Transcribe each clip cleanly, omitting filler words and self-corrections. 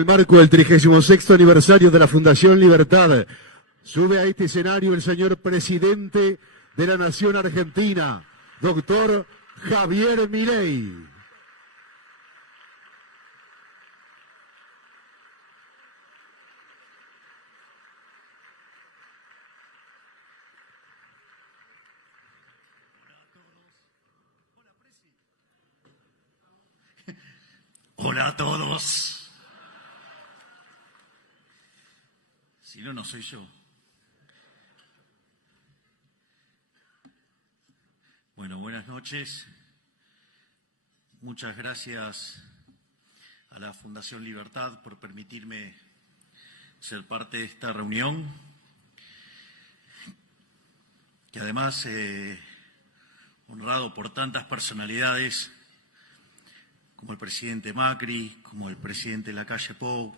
En el marco del 36º aniversario de la Fundación Libertad, sube a este escenario el señor presidente de la Nación Argentina, doctor Javier Milei. Hola a todos. Si no, no soy yo. Bueno, buenas noches. Muchas gracias a la Fundación Libertad por permitirme ser parte de esta reunión, que además honrado por tantas personalidades como el presidente Macri, como el presidente Lacalle Pou,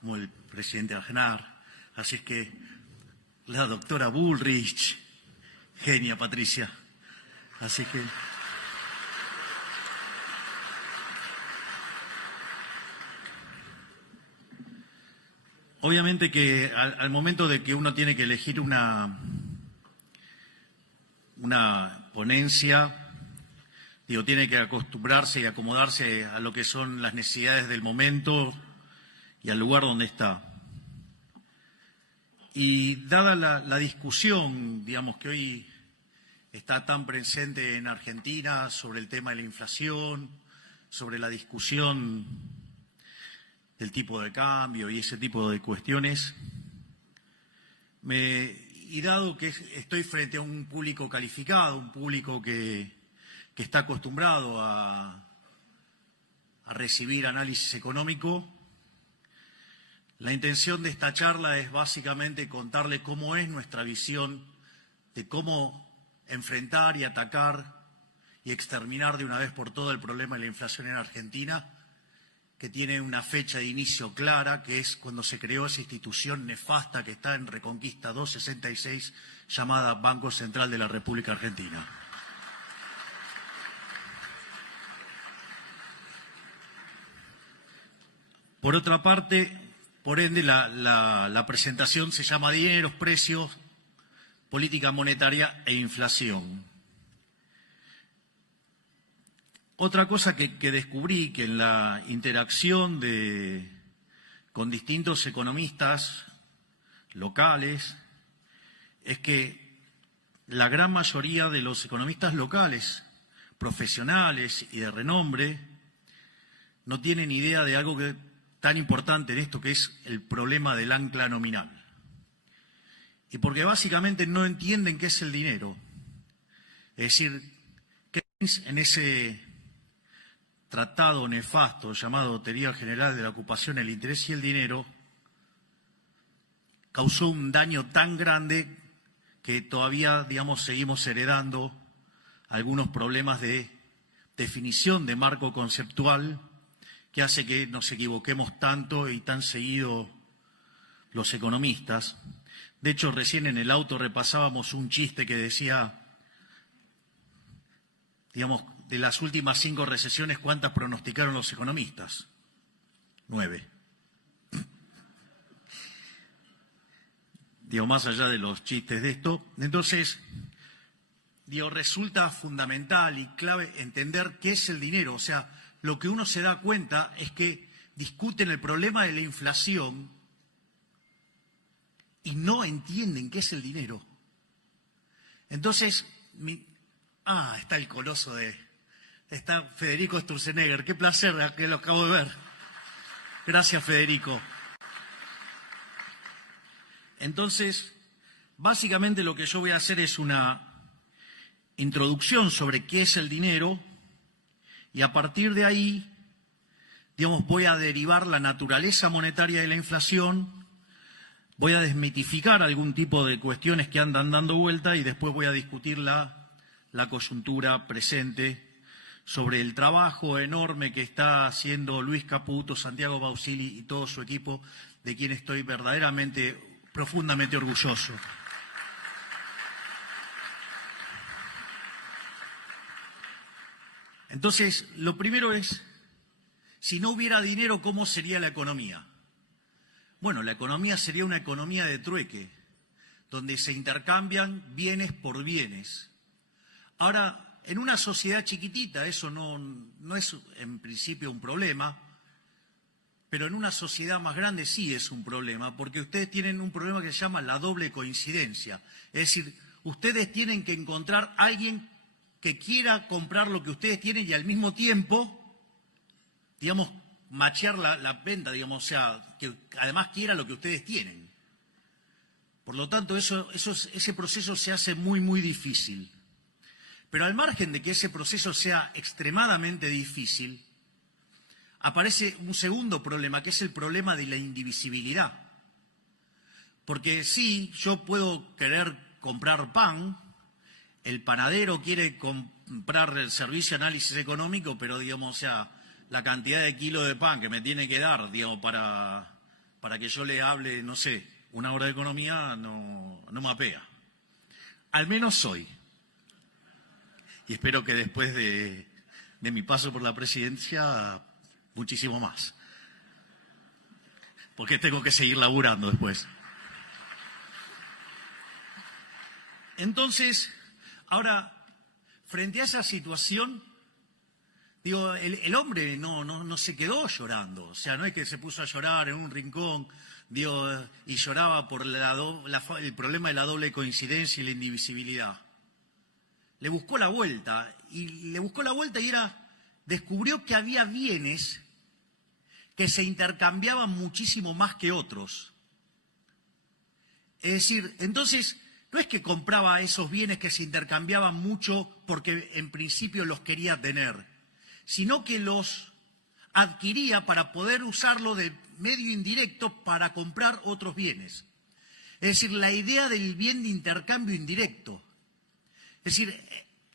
como el presidente Aznar. Así es que la doctora Bullrich, genia Patricia. Así que obviamente que al momento de que uno tiene que elegir una ponencia, tiene que acostumbrarse y acomodarse a lo que son las necesidades del momento y al lugar donde está. Y dada la discusión, que hoy está tan presente en Argentina sobre el tema de la inflación, sobre la discusión del tipo de cambio y ese tipo de cuestiones, y dado que estoy frente a un público calificado, un público que está acostumbrado a recibir análisis económico, la intención de esta charla es básicamente contarle cómo es nuestra visión de cómo enfrentar y atacar y exterminar de una vez por todas el problema de la inflación en Argentina, que tiene una fecha de inicio clara, que es cuando se creó esa institución nefasta que está en Reconquista 266, llamada Banco Central de la República Argentina. Por otra parte, por ende, la presentación se llama Dineros, Precios, Política Monetaria e Inflación. Otra cosa que descubrí, que en la interacción con distintos economistas locales, es que la gran mayoría de los economistas locales, profesionales y de renombre, no tienen idea de algo tan importante en esto, que es el problema del ancla nominal. Y porque básicamente no entienden qué es el dinero. Es decir, Keynes, en ese tratado nefasto llamado Teoría General de la Ocupación, el Interés y el Dinero, causó un daño tan grande que todavía, seguimos heredando algunos problemas de definición de marco conceptual que hace que nos equivoquemos tanto y tan seguido los economistas. De hecho, recién en el auto repasábamos un chiste que decía, de las últimas 5 recesiones, ¿cuántas pronosticaron los economistas? 9. Más allá de los chistes de esto. Entonces, resulta fundamental y clave entender qué es el dinero. O sea, lo que uno se da cuenta es que discuten el problema de la inflación y no entienden qué es el dinero. Entonces, está el coloso está Federico Sturzenegger. Qué placer, que lo acabo de ver. Gracias, Federico. Entonces, básicamente lo que yo voy a hacer es una introducción sobre qué es el dinero. Y a partir de ahí, voy a derivar la naturaleza monetaria de la inflación, voy a desmitificar algún tipo de cuestiones que andan dando vuelta y después voy a discutir la coyuntura presente sobre el trabajo enorme que está haciendo Luis Caputo, Santiago Bausili y todo su equipo, de quien estoy verdaderamente, profundamente orgulloso. Entonces, lo primero es, si no hubiera dinero, ¿cómo sería la economía? Bueno, la economía sería una economía de trueque, donde se intercambian bienes por bienes. Ahora, en una sociedad chiquitita eso no es en principio un problema, pero en una sociedad más grande sí es un problema, porque ustedes tienen un problema que se llama la doble coincidencia. Es decir, ustedes tienen que encontrar a alguien que quiera comprar lo que ustedes tienen y al mismo tiempo, digamos, machear la venta, digamos, o sea, que además quiera lo que ustedes tienen. Por lo tanto, ese proceso se hace muy, muy difícil. Pero al margen de que ese proceso sea extremadamente difícil, aparece un segundo problema, que es el problema de la indivisibilidad. Porque sí, yo puedo querer comprar pan, el panadero quiere comprar el servicio de análisis económico, pero, digamos, o sea, la cantidad de kilos de pan que me tiene que dar, digamos, para que yo le hable, no sé, una hora de economía, no me apea. Al menos hoy. Y espero que después de mi paso por la presidencia, muchísimo más. Porque tengo que seguir laburando después. Entonces, ahora, frente a esa situación, digo, el hombre no se quedó llorando. O sea, no es que se puso a llorar en un rincón, digo, y lloraba por el problema de la doble coincidencia y la indivisibilidad. Le buscó la vuelta y descubrió que había bienes que se intercambiaban muchísimo más que otros. Es decir, entonces, no es que compraba esos bienes que se intercambiaban mucho porque en principio los quería tener, sino que los adquiría para poder usarlo de medio indirecto para comprar otros bienes. Es decir, la idea del bien de intercambio indirecto. Es decir,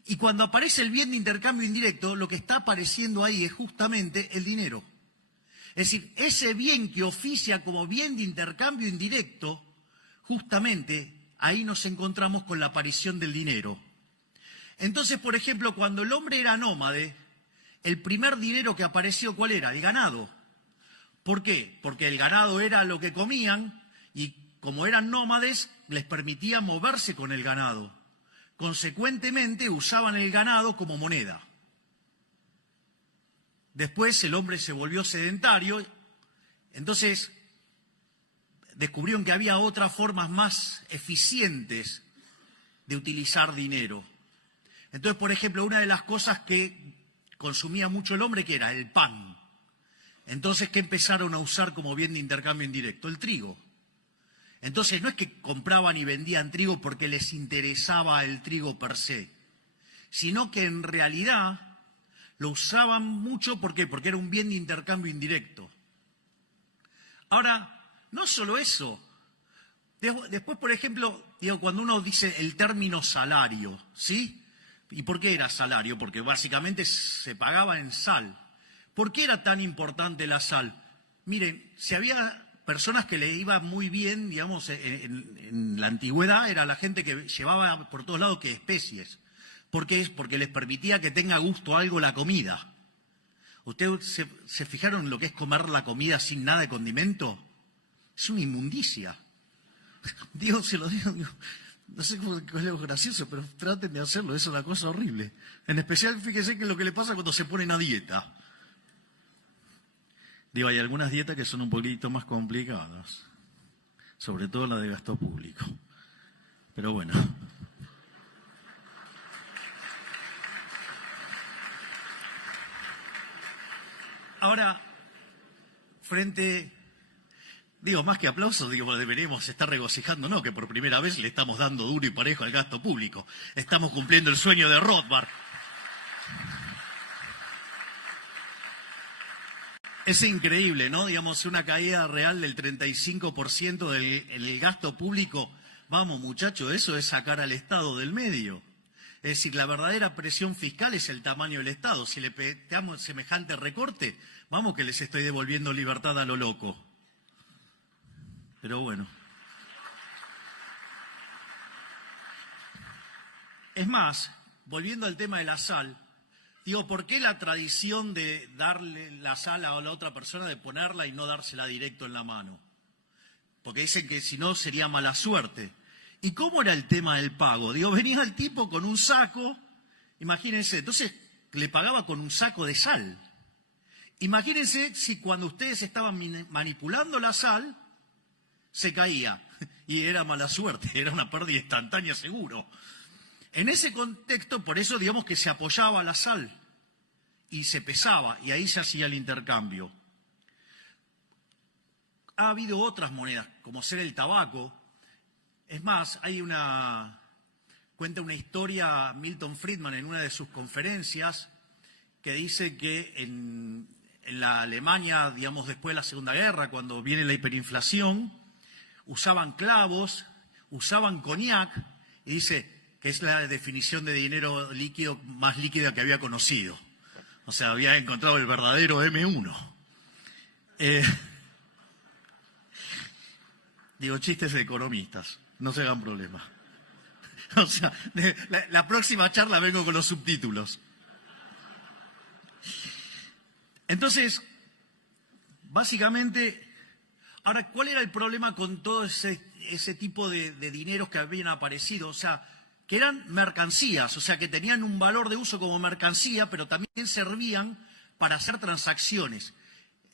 y cuando aparece el bien de intercambio indirecto, lo que está apareciendo ahí es justamente el dinero. Es decir, ese bien que oficia como bien de intercambio indirecto, justamente ahí nos encontramos con la aparición del dinero. Entonces, por ejemplo, cuando el hombre era nómade, el primer dinero que apareció, ¿cuál era? El ganado. ¿Por qué? Porque el ganado era lo que comían y como eran nómades, les permitía moverse con el ganado. Consecuentemente, usaban el ganado como moneda. Después el hombre se volvió sedentario, entonces descubrieron que había otras formas más eficientes de utilizar dinero. Entonces, por ejemplo, una de las cosas que consumía mucho el hombre, que era el pan. Entonces, ¿qué empezaron a usar como bien de intercambio indirecto? El trigo. Entonces, no es que compraban y vendían trigo porque les interesaba el trigo per se, sino que en realidad lo usaban mucho, ¿por qué? Porque era un bien de intercambio indirecto. Ahora, no solo eso. Después, por ejemplo, digo, cuando uno dice el término salario, ¿sí? ¿Y por qué era salario? Porque básicamente se pagaba en sal. ¿Por qué era tan importante la sal? Miren, si había personas que le iba muy bien, digamos, en la antigüedad, era la gente que llevaba por todos lados que especies. ¿Por qué? Porque les permitía que tenga gusto algo la comida. ¿Ustedes se fijaron en lo que es comer la comida sin nada de condimento? Es una inmundicia. Digo, se lo digo, no sé cómo es lo gracioso, pero traten de hacerlo, es una cosa horrible. En especial, fíjense que es lo que le pasa cuando se ponen a dieta. Digo, hay algunas dietas que son un poquito más complicadas, sobre todo la de gasto público. Pero bueno. Ahora, más que aplausos, deberíamos estar regocijando, no, que por primera vez le estamos dando duro y parejo al gasto público. Estamos cumpliendo el sueño de Rothbard. Es increíble, ¿no? Digamos, una caída real del 35% del gasto público. Vamos, muchachos, eso es sacar al Estado del medio. Es decir, la verdadera presión fiscal es el tamaño del Estado. Si le pegamos semejante recorte, vamos que les estoy devolviendo libertad a lo loco. Pero bueno. Es más, volviendo al tema de la sal, digo, ¿por qué la tradición de darle la sal a la otra persona, de ponerla y no dársela directo en la mano? porque dicen que si no sería mala suerte. ¿Y cómo era el tema del pago? Digo, venía el tipo con un saco, imagínense, entonces le pagaba con un saco de sal. Imagínense si cuando ustedes estaban manipulando la sal, se caía. Y era mala suerte, era una pérdida instantánea seguro. En ese contexto, por eso digamos que se apoyaba la sal y se pesaba, y ahí se hacía el intercambio. Ha habido otras monedas, como ser el tabaco. Es más, cuenta una historia Milton Friedman en una de sus conferencias que dice que en la Alemania, digamos, después de la Segunda Guerra, cuando viene la hiperinflación, usaban clavos, usaban coñac, y dice que es la definición de dinero líquido más líquida que había conocido. O sea, había encontrado el verdadero M1. Digo, chistes de economistas, no se hagan problema. O sea, la próxima charla vengo con los subtítulos. Entonces, básicamente, ahora, ¿cuál era el problema con todo ese tipo de dineros que habían aparecido? O sea, que eran mercancías, o sea, que tenían un valor de uso como mercancía, pero también servían para hacer transacciones.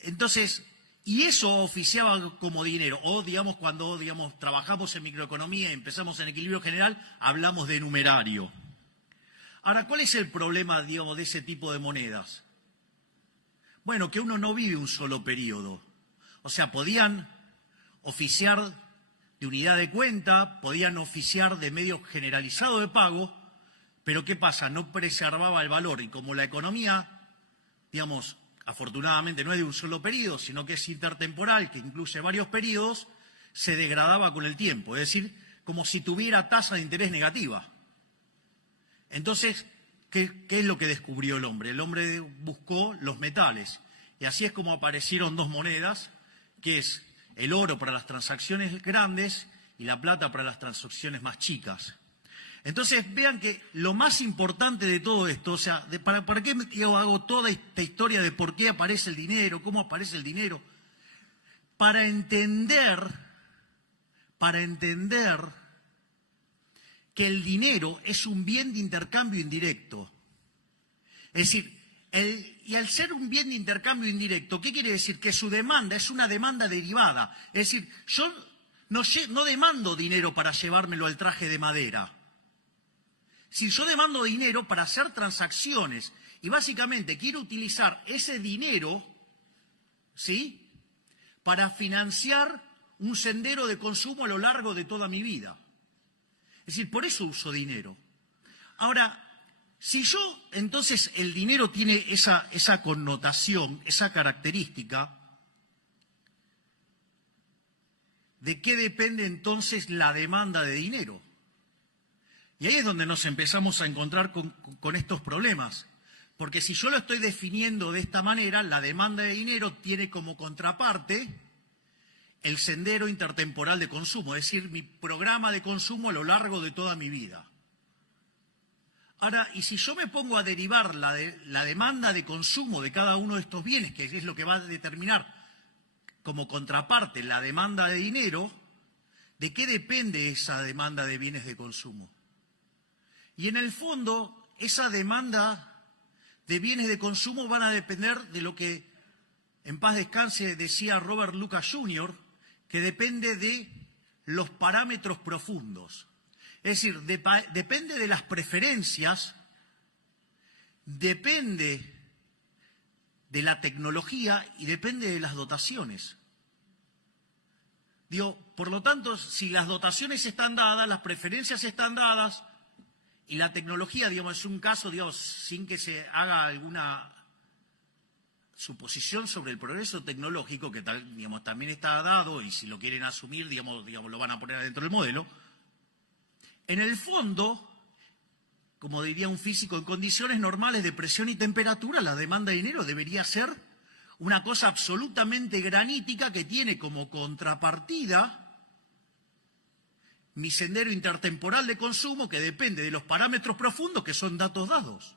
Entonces, y eso oficiaba como dinero. O, digamos, cuando trabajamos en microeconomía y empezamos en equilibrio general, hablamos de numerario. Ahora, ¿cuál es el problema, digamos, de ese tipo de monedas? Bueno, que uno no vive un solo periodo. O sea, podían oficiar de unidad de cuenta, podían oficiar de medio generalizado de pago, pero ¿qué pasa? No preservaba el valor. Y como la economía, digamos, afortunadamente no es de un solo periodo, sino que es intertemporal, que incluye varios periodos, se degradaba con el tiempo. Es decir, como si tuviera tasa de interés negativa. Entonces, ¿qué es lo que descubrió el hombre? El hombre buscó los metales. Y así es como aparecieron dos monedas, que es el oro para las transacciones grandes y la plata para las transacciones más chicas. Entonces, vean que lo más importante de todo esto, o sea, ¿para qué hago toda esta historia de por qué aparece el dinero, cómo aparece el dinero? Para entender que el dinero es un bien de intercambio indirecto. Es decir, y al ser un bien de intercambio indirecto, ¿qué quiere decir? Que su demanda es una demanda derivada. Es decir, yo no demando dinero para llevármelo al traje de madera. Si yo demando dinero para hacer transacciones y básicamente quiero utilizar ese dinero, ¿sí?, para financiar un sendero de consumo a lo largo de toda mi vida. Es decir, por eso uso dinero. Ahora, si yo, entonces, el dinero tiene esa connotación, esa característica, ¿de qué depende entonces la demanda de dinero? Y ahí es donde nos empezamos a encontrar con estos problemas. Porque si yo lo estoy definiendo de esta manera, la demanda de dinero tiene como contraparte el sendero intertemporal de consumo, es decir, mi programa de consumo a lo largo de toda mi vida. Ahora, y si yo me pongo a derivar la demanda de consumo de cada uno de estos bienes, que es lo que va a determinar como contraparte la demanda de dinero, ¿de qué depende esa demanda de bienes de consumo? Y en el fondo, esa demanda de bienes de consumo van a depender de lo que, en paz descanse, decía Robert Lucas Jr., que depende de los parámetros profundos. Es decir, depende de las preferencias, depende de la tecnología y depende de las dotaciones. Digo, por lo tanto, si las dotaciones están dadas, las preferencias están dadas y la tecnología, digamos, es un caso, digamos, sin que se haga alguna suposición sobre el progreso tecnológico, que tal, digamos, también está dado y si lo quieren asumir, digamos, lo van a poner adentro del modelo. En el fondo, como diría un físico, en condiciones normales de presión y temperatura, la demanda de dinero debería ser una cosa absolutamente granítica que tiene como contrapartida mi sendero intertemporal de consumo que depende de los parámetros profundos que son datos dados.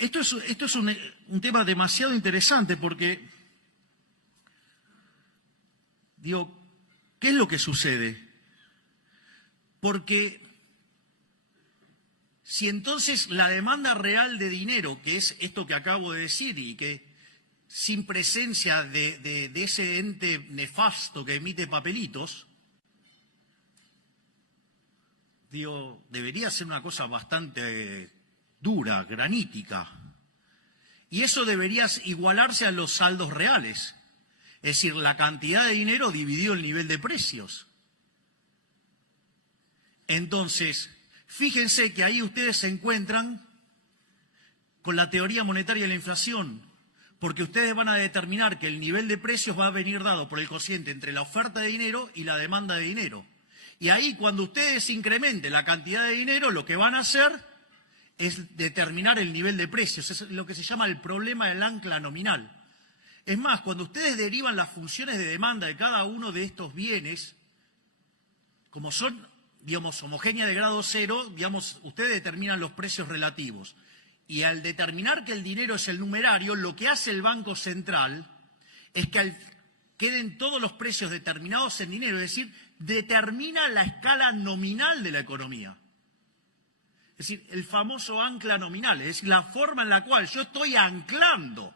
Esto es un tema demasiado interesante porque Digo, ¿qué es lo que sucede? Porque si entonces la demanda real de dinero, que es esto que acabo de decir y que sin presencia de ese ente nefasto que emite papelitos, digo, debería ser una cosa bastante dura, granítica. Y eso debería igualarse a los saldos reales. Es decir, la cantidad de dinero dividido el nivel de precios. Entonces, fíjense que ahí ustedes se encuentran con la teoría monetaria de la inflación, porque ustedes van a determinar que el nivel de precios va a venir dado por el cociente entre la oferta de dinero y la demanda de dinero. Y ahí, cuando ustedes incrementen la cantidad de dinero, lo que van a hacer es determinar el nivel de precios. Es lo que se llama el problema del ancla nominal. Es más, cuando ustedes derivan las funciones de demanda de cada uno de estos bienes, como son, digamos, homogéneas de grado cero, digamos, ustedes determinan los precios relativos. Y al determinar que el dinero es el numerario, lo que hace el Banco Central es que queden todos los precios determinados en dinero, es decir, determina la escala nominal de la economía. Es decir, el famoso ancla nominal, es decir, la forma en la cual yo estoy anclando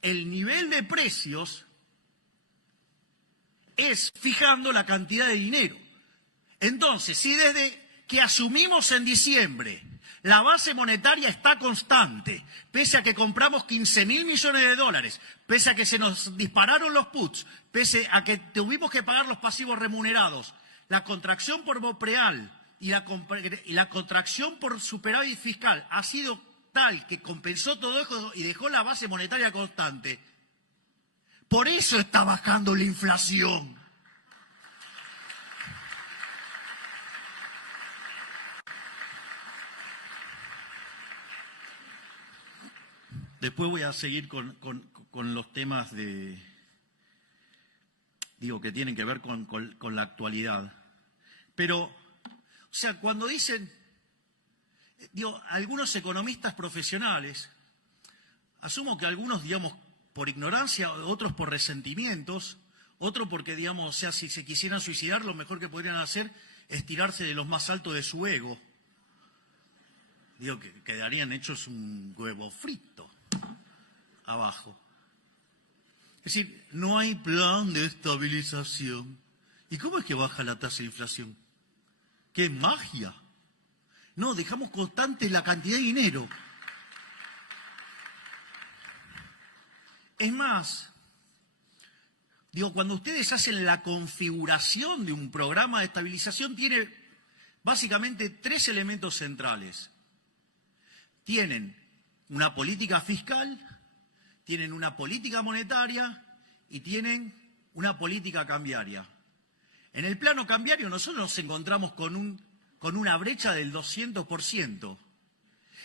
el nivel de precios es fijando la cantidad de dinero. Entonces, si desde que asumimos en diciembre la base monetaria está constante, pese a que compramos 15.000 millones de dólares, pese a que se nos dispararon los puts, pese a que tuvimos que pagar los pasivos remunerados, la contracción por Bopreal y la contracción por superávit fiscal ha sido tal que compensó todo eso y dejó la base monetaria constante. Por eso está bajando la inflación. Después voy a seguir con los temas que tienen que ver con la actualidad. Pero, o sea, cuando dicen, algunos economistas profesionales, asumo que algunos, digamos, por ignorancia, otros por resentimientos, otros porque, digamos, o sea, si se quisieran suicidar, lo mejor que podrían hacer es tirarse de los más altos de su ego. Que quedarían hechos un huevo frito abajo. Es decir, no hay plan de estabilización. ¿Y cómo es que baja la tasa de inflación? ¡Qué magia! No, dejamos constante la cantidad de dinero. Es más, cuando ustedes hacen la configuración de un programa de estabilización, tiene básicamente 3 elementos centrales. Tienen una política fiscal, tienen una política monetaria y tienen una política cambiaria. En el plano cambiario nosotros nos encontramos con una brecha del 200%.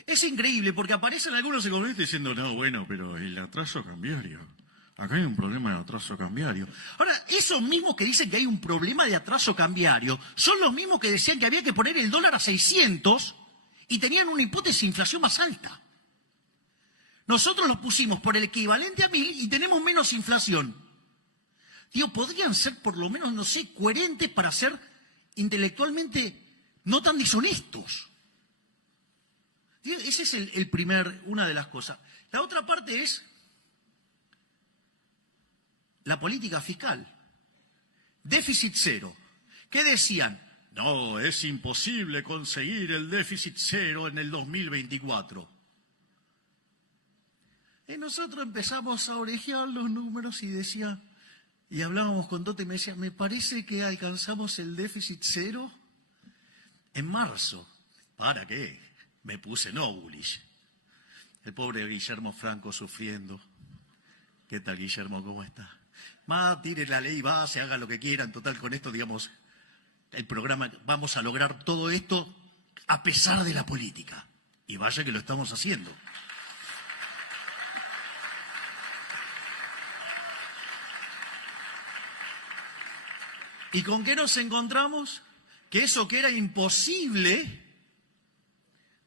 Es increíble porque aparecen algunos economistas diciendo, no, bueno, pero el atraso cambiario. Acá hay un problema de atraso cambiario. Ahora, esos mismos que dicen que hay un problema de atraso cambiario son los mismos que decían que había que poner el dólar a 600 y tenían una hipótesis de inflación más alta. Nosotros los pusimos por el equivalente a 1000 y tenemos menos inflación. Podrían ser por lo menos, no sé, coherentes para ser intelectualmente no tan deshonestos. Ese es una de las cosas. La otra parte es la política fiscal. Déficit cero. ¿Qué decían? No, es imposible conseguir el déficit cero en el 2024. Y nosotros empezamos a orejear los números y hablábamos con Toto y me decía, me parece que alcanzamos el déficit cero en marzo. ¿Para qué? Me puse no bullish. El pobre Guillermo Franco sufriendo. ¿Qué tal, Guillermo? ¿Cómo está? Más, tire la ley base, haga lo que quieran. Total, con esto, digamos, el programa, vamos a lograr todo esto a pesar de la política. Y vaya que lo estamos haciendo. ¿Y con qué nos encontramos? Que eso que era imposible,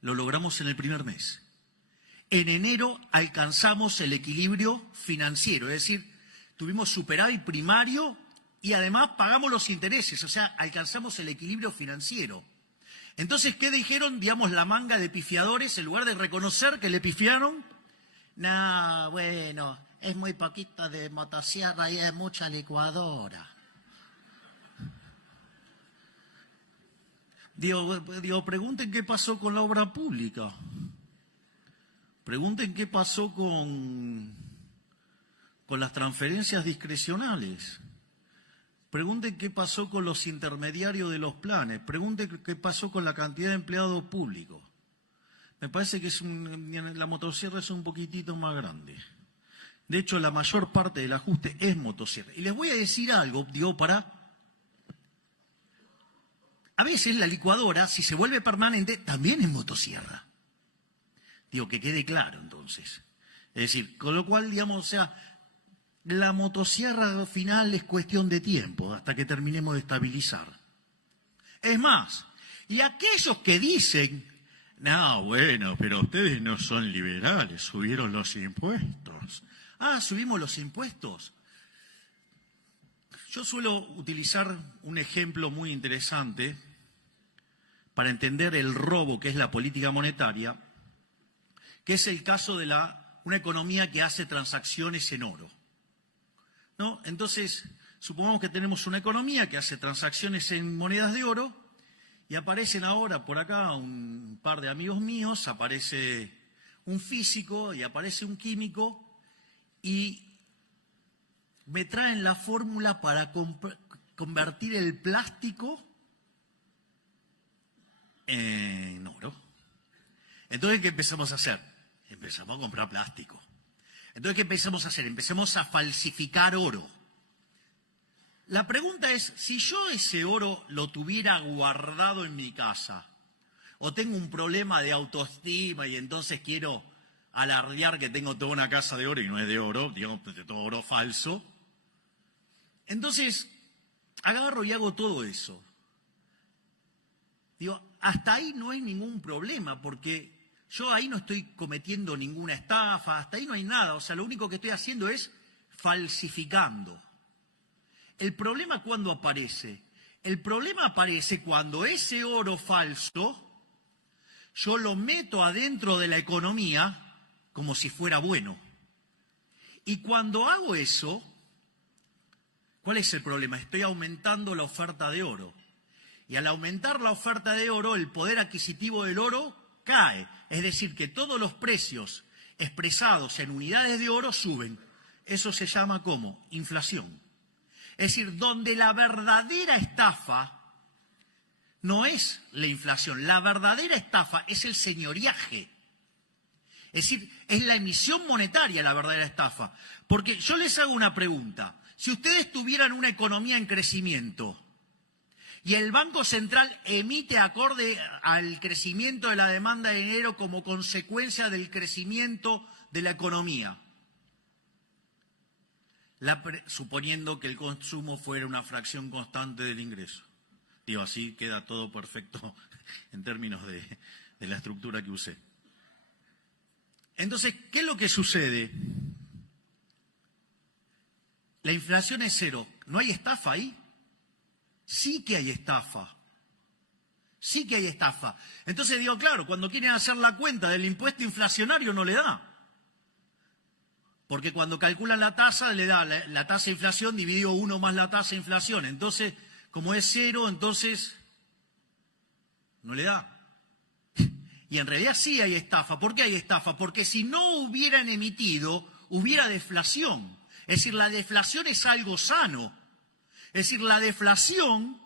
lo logramos en el primer mes. En enero alcanzamos el equilibrio financiero, es decir, tuvimos superávit primario y además pagamos los intereses, o sea, alcanzamos el equilibrio financiero. Entonces, ¿qué dijeron, digamos, la manga de pifiadores? En lugar de reconocer que le pifiaron, no, bueno, es muy poquito de motosierra y es mucha licuadora. Digo, pregunten qué pasó con la obra pública. Pregunten qué pasó con las transferencias discrecionales. Pregunten qué pasó con los intermediarios de los planes. Pregunten qué pasó con la cantidad de empleados públicos. Me parece que la motosierra es un poquitito más grande. De hecho, la mayor parte del ajuste es motosierra. Y les voy a decir algo, a veces la licuadora, si se vuelve permanente, también es motosierra. Que quede claro entonces. Es decir, con lo cual, o sea, la motosierra al final es cuestión de tiempo, hasta que terminemos de estabilizar. Es más, y aquellos que dicen, no, bueno, pero ustedes no son liberales, subieron los impuestos. Ah, ¿subimos los impuestos? Yo suelo utilizar un ejemplo muy interesante para entender el robo que es la política monetaria, que es el caso de una economía que hace transacciones en oro, ¿no? Entonces, supongamos que tenemos una economía que hace transacciones en monedas de oro y aparecen ahora por acá un par de amigos míos, aparece un físico y aparece un químico y me traen la fórmula para convertir el plástico en oro. Entonces, ¿qué empezamos a hacer? Empezamos a comprar plástico. Entonces, ¿qué empezamos a hacer? Empezamos a falsificar oro. La pregunta es, si yo ese oro lo tuviera guardado en mi casa, o tengo un problema de autoestima y entonces quiero alardear que tengo toda una casa de oro y no es de oro, digamos, de todo oro falso, entonces agarro y hago todo eso. Hasta ahí no hay ningún problema, porque yo ahí no estoy cometiendo ninguna estafa, hasta ahí no hay nada. O sea, lo único que estoy haciendo es falsificando. ¿El problema cuándo aparece? El problema aparece cuando ese oro falso yo lo meto adentro de la economía como si fuera bueno. Y cuando hago eso, ¿cuál es el problema? Estoy aumentando la oferta de oro. Y al aumentar la oferta de oro, el poder adquisitivo del oro cae. Es decir, que todos los precios expresados en unidades de oro suben. Eso se llama ¿cómo? Inflación. Es decir, donde la verdadera estafa no es la inflación, la verdadera estafa es el señoriaje. Es decir, es la emisión monetaria la verdadera estafa. Porque yo les hago una pregunta. Si ustedes tuvieran una economía en crecimiento y el Banco Central emite acorde al crecimiento de la demanda de dinero como consecuencia del crecimiento de la economía, suponiendo que el consumo fuera una fracción constante del ingreso. Así queda todo perfecto en términos de la estructura que usé. Entonces, ¿qué es lo que sucede? La inflación es cero. ¿No hay estafa ahí? Sí que hay estafa. Sí que hay estafa. Entonces claro, cuando quieren hacer la cuenta del impuesto inflacionario no le da. Porque cuando calculan la tasa, le da la tasa de inflación dividido 1 más la tasa de inflación. Entonces, como es cero, entonces no le da. Y en realidad sí hay estafa. ¿Por qué hay estafa? Porque si no hubieran emitido, hubiera deflación. Es decir, la deflación es algo sano. Es decir, la deflación,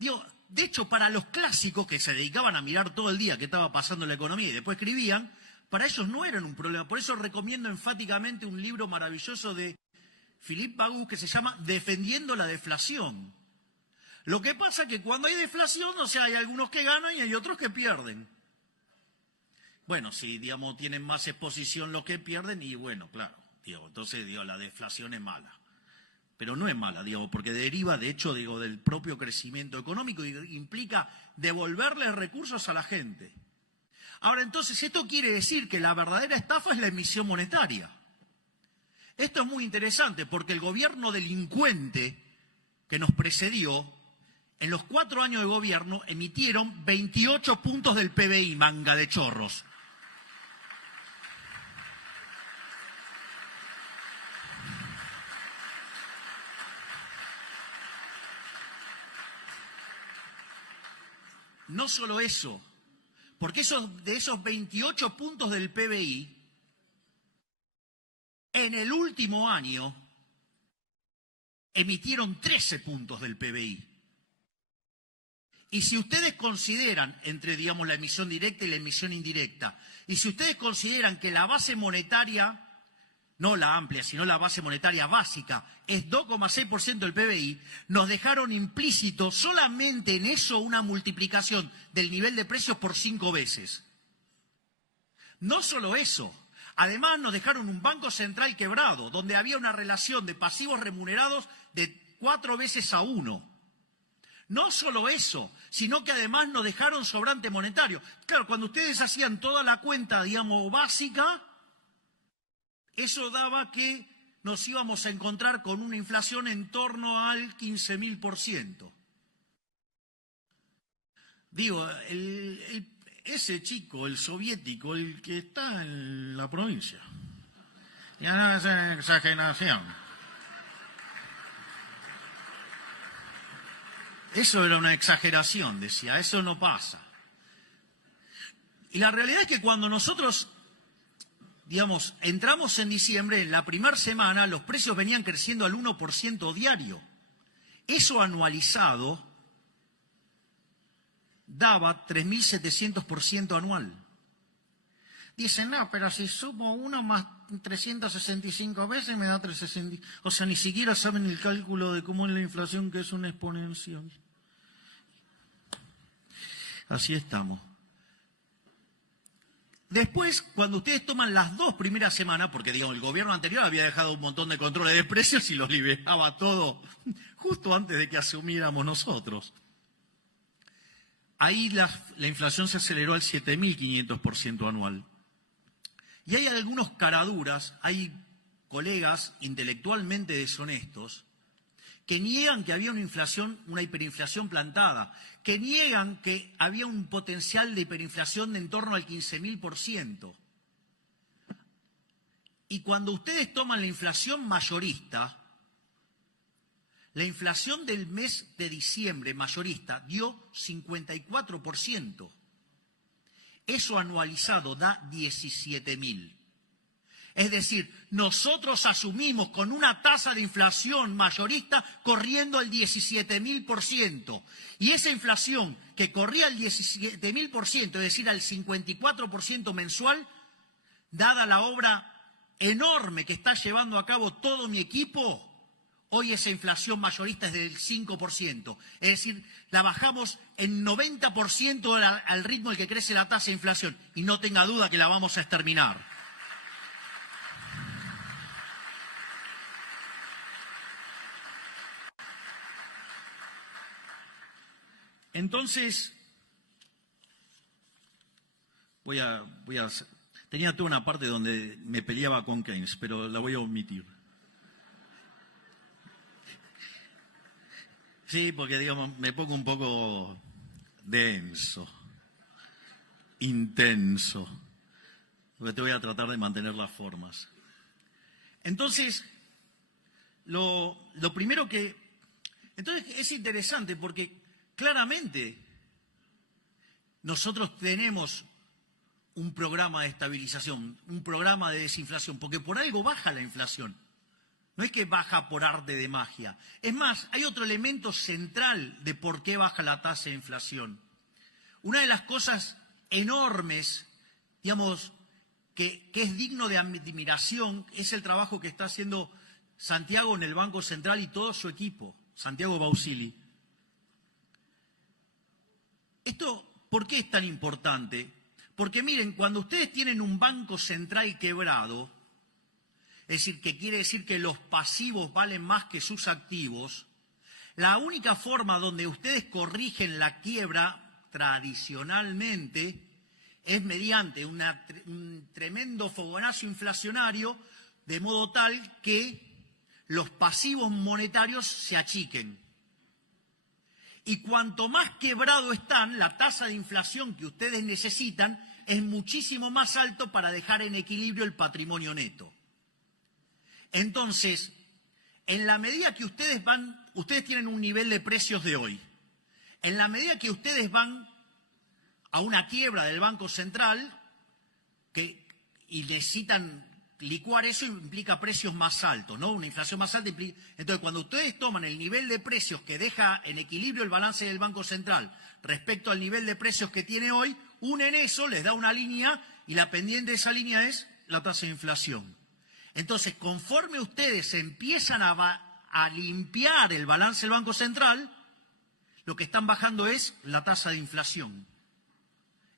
de hecho, para los clásicos que se dedicaban a mirar todo el día qué estaba pasando en la economía y después escribían, para ellos no eran un problema. Por eso recomiendo enfáticamente un libro maravilloso de Philippe Bagus que se llama Defendiendo la deflación. Lo que pasa es que cuando hay deflación, o sea, hay algunos que ganan y hay otros que pierden. Bueno, si, tienen más exposición los que pierden, y bueno, claro, entonces, la deflación es mala. Pero no es mala, porque deriva, de hecho, del propio crecimiento económico y implica devolverle recursos a la gente. Ahora, entonces, esto quiere decir que la verdadera estafa es la emisión monetaria. Esto es muy interesante porque el gobierno delincuente que nos precedió, en los 4 años de gobierno emitieron 28 puntos del PBI, manga de chorros. No solo eso, porque de esos 28 puntos del PBI, en el último año emitieron 13 puntos del PBI. Y si ustedes consideran, entre, digamos, la emisión directa y la emisión indirecta, y si ustedes consideran que la base monetaria, no la amplia, sino la base monetaria básica, es 2,6% del PBI, nos dejaron implícito solamente en eso una multiplicación del nivel de precios por 5 veces. No solo eso, además nos dejaron un banco central quebrado, donde había una relación de pasivos remunerados de 4 veces a 1. No solo eso, sino que además nos dejaron sobrante monetario. Claro, cuando ustedes hacían toda la cuenta, digamos, básica, eso daba que nos íbamos a encontrar con una inflación en torno al 15.000%. Digo, ese chico, el soviético, el que está en la provincia, ya no es una exageración. Eso era una exageración, decía, eso no pasa. Y la realidad es que cuando nosotros, digamos, entramos en diciembre, en la primera semana, los precios venían creciendo al 1% diario. Eso anualizado daba 3.700% anual. Dicen, no, pero si sumo 1 más 365 veces me da 360. O sea, ni siquiera saben el cálculo de cómo es la inflación, que es una exponencial. Así estamos. Después, cuando ustedes toman las 2 primeras semanas, porque digamos, el gobierno anterior había dejado un montón de controles de precios y los liberaba todo justo antes de que asumiéramos nosotros. Ahí la inflación se aceleró al 7.500% anual. Y hay algunos caraduras, hay colegas intelectualmente deshonestos que niegan que había una hiperinflación plantada, que niegan que había un potencial de hiperinflación de en torno al 15.000%. Y cuando ustedes toman la inflación mayorista, la inflación del mes de diciembre mayorista dio 54%. Eso anualizado da 17.000. Es decir, nosotros asumimos con una tasa de inflación mayorista corriendo el 17.000%. Y esa inflación que corría el 17.000%, es decir, al 54% mensual, dada la obra enorme que está llevando a cabo todo mi equipo, hoy esa inflación mayorista es del 5%. Es decir, la bajamos en 90% al ritmo al que crece la tasa de inflación. Y no tenga duda que la vamos a exterminar. Entonces, tenía toda una parte donde me peleaba con Keynes, pero la voy a omitir. Sí, porque digamos, me pongo un poco denso, intenso, porque te voy a tratar de mantener las formas. Entonces, lo primero que... Entonces es interesante porque claramente nosotros tenemos un programa de estabilización, un programa de desinflación, porque por algo baja la inflación. No es que baja por arte de magia. Es más, hay otro elemento central de por qué baja la tasa de inflación. Una de las cosas enormes, digamos, que es digno de admiración, es el trabajo que está haciendo Santiago en el Banco Central y todo su equipo, Santiago Bausili. ¿Esto por qué es tan importante? Porque miren, cuando ustedes tienen un banco central quebrado, es decir, que quiere decir que los pasivos valen más que sus activos, la única forma donde ustedes corrigen la quiebra tradicionalmente es mediante un tremendo fogonazo inflacionario de modo tal que los pasivos monetarios se achiquen. Y cuanto más quebrado están, la tasa de inflación que ustedes necesitan es muchísimo más alto para dejar en equilibrio el patrimonio neto. Entonces, en la medida que ustedes tienen un nivel de precios de hoy, en la medida que ustedes van a una quiebra del Banco Central y necesitan licuar eso, implica precios más altos, ¿no? Una inflación más alta implica... Entonces, cuando ustedes toman el nivel de precios que deja en equilibrio el balance del Banco Central respecto al nivel de precios que tiene hoy, unen eso, les da una línea y la pendiente de esa línea es la tasa de inflación. Entonces, conforme ustedes empiezan a limpiar el balance del Banco Central, lo que están bajando es la tasa de inflación.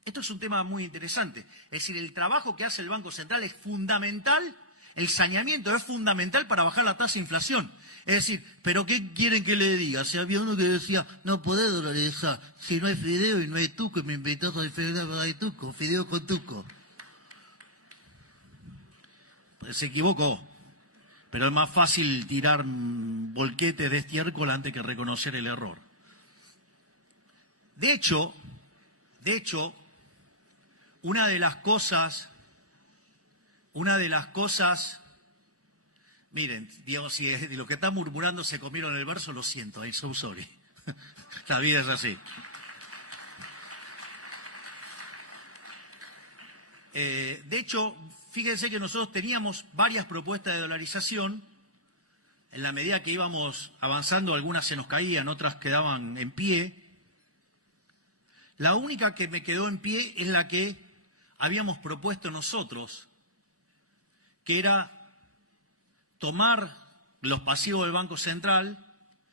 Esto es un tema muy interesante. Es decir, el trabajo que hace el Banco Central es fundamental, el saneamiento es fundamental para bajar la tasa de inflación. Es decir, ¿pero qué quieren que le diga? Si había uno que decía, no podés dolarizar, si no hay fideo y no hay tuco, y me invitás al fideo, hay tuco, fideo con tuco. Pues se equivocó. Pero es más fácil tirar volquete de estiércol antes que reconocer el error. De hecho, una de las cosas, miren, digamos, si de lo que están murmurando se comieron el verso, lo siento, I'm so sorry. La vida es así. De hecho, fíjense que nosotros teníamos varias propuestas de dolarización. En la medida que íbamos avanzando, algunas se nos caían, otras quedaban en pie. La única que me quedó en pie es la que habíamos propuesto nosotros, que era tomar los pasivos del Banco Central,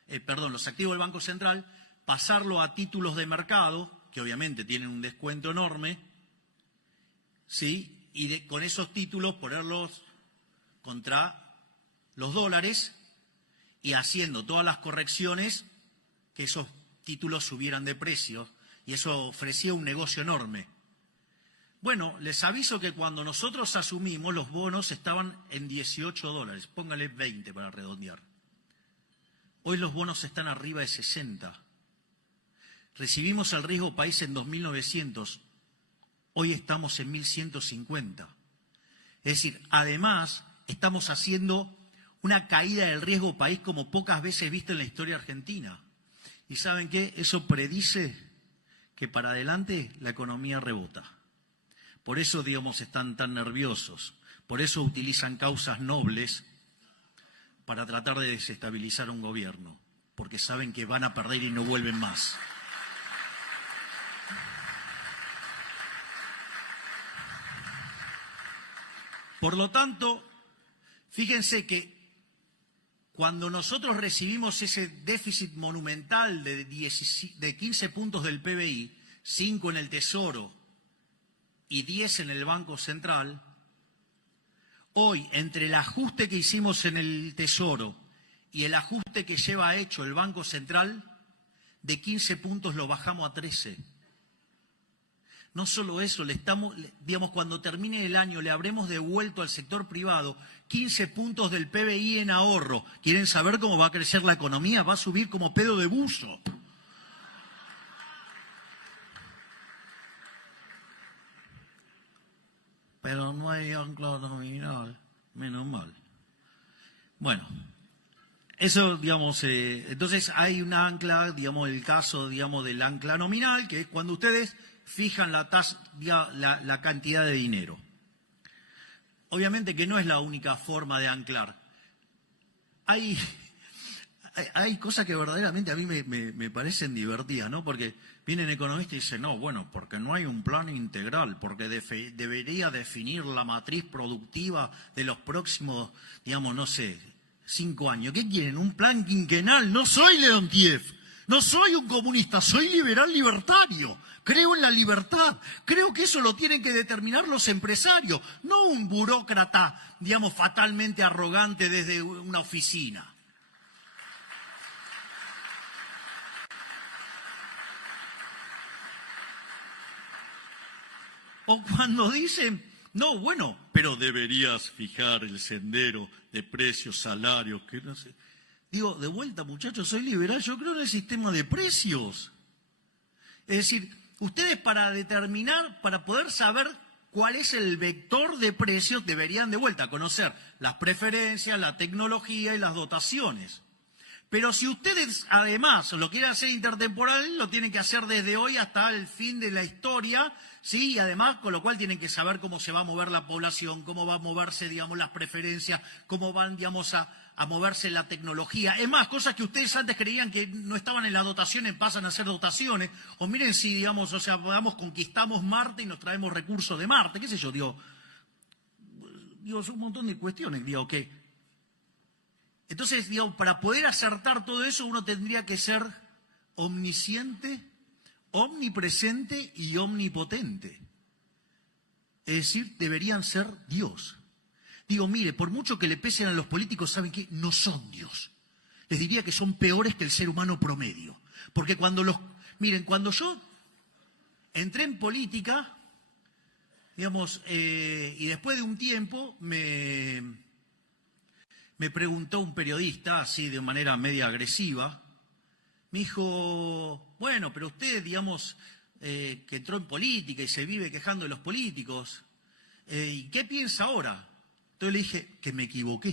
los activos del Banco Central, pasarlo a títulos de mercado, que obviamente tienen un descuento enorme, ¿sí? Y con esos títulos ponerlos contra los dólares y haciendo todas las correcciones que esos títulos subieran de precio, y eso ofrecía un negocio enorme. Bueno, les aviso que cuando nosotros asumimos, los bonos estaban en $18, póngale 20 para redondear. Hoy los bonos están arriba de 60. Recibimos el riesgo país en 2.900, hoy estamos en 1.150. Es decir, además, estamos haciendo una caída del riesgo país como pocas veces visto en la historia argentina. ¿Y saben qué? Eso predice que para adelante la economía rebota. Por eso, digamos, están tan nerviosos. Por eso utilizan causas nobles para tratar de desestabilizar un gobierno. Porque saben que van a perder y no vuelven más. Por lo tanto, fíjense que cuando nosotros recibimos ese déficit monumental de 15 puntos del PBI, 5 en el Tesoro y 10 en el Banco Central, hoy, entre el ajuste que hicimos en el Tesoro y el ajuste que lleva hecho el Banco Central, de 15 puntos lo bajamos a 13. No solo eso, digamos, cuando termine el año le habremos devuelto al sector privado 15 puntos del PBI en ahorro. ¿Quieren saber cómo va a crecer la economía? Va a subir como pedo de buzo. Pero no hay ancla nominal, menos mal. Bueno, eso, digamos, entonces hay un ancla, digamos, el caso, digamos, del ancla nominal, que es cuando ustedes fijan la cantidad de dinero. Obviamente que no es la única forma de anclar. Hay cosas que verdaderamente a mí me parecen divertidas, ¿no? Porque vienen economistas y dicen, no, bueno, porque no hay un plan integral, porque debería definir la matriz productiva de los próximos, digamos, no sé, 5 años. ¿Qué quieren? ¿Un plan quinquenal? No soy Leontiev, no soy un comunista, soy liberal libertario. Creo en la libertad. Creo que eso lo tienen que determinar los empresarios, no un burócrata, digamos, fatalmente arrogante desde una oficina. O cuando dicen, No, bueno, pero deberías fijar el sendero de precios, salarios, que no sé. Digo, de vuelta, muchachos, soy liberal, yo creo en el sistema de precios. Es decir, ustedes para determinar, para poder saber cuál es el vector de precios, deberían de vuelta conocer las preferencias, la tecnología y las dotaciones. Pero si ustedes además lo quieren hacer intertemporal, lo tienen que hacer desde hoy hasta el fin de la historia, ¿sí? Y además, con lo cual tienen que saber cómo se va a mover la población, cómo va a moverse, digamos, las preferencias, cómo van, digamos, a moverse la tecnología. Es más, cosas que ustedes antes creían que no estaban en las dotaciones pasan a ser dotaciones. O miren si, digamos, o sea, vamos, conquistamos Marte y nos traemos recursos de Marte, qué sé yo, digo, son un montón de cuestiones, digo, que... Entonces, digo, para poder acertar todo eso uno tendría que ser omnisciente, omnipresente y omnipotente. Es decir, deberían ser Dios. Digo, mire, por mucho que le pesen a los políticos, ¿saben qué? No son Dios. Les diría que son peores que el ser humano promedio. Porque miren, cuando yo entré en política, digamos, y después de un tiempo me preguntó un periodista, así de manera media agresiva, me dijo, bueno, pero usted, digamos, que entró en política y se vive quejando de los políticos, ¿y qué piensa ahora? Entonces le dije, que me equivoqué.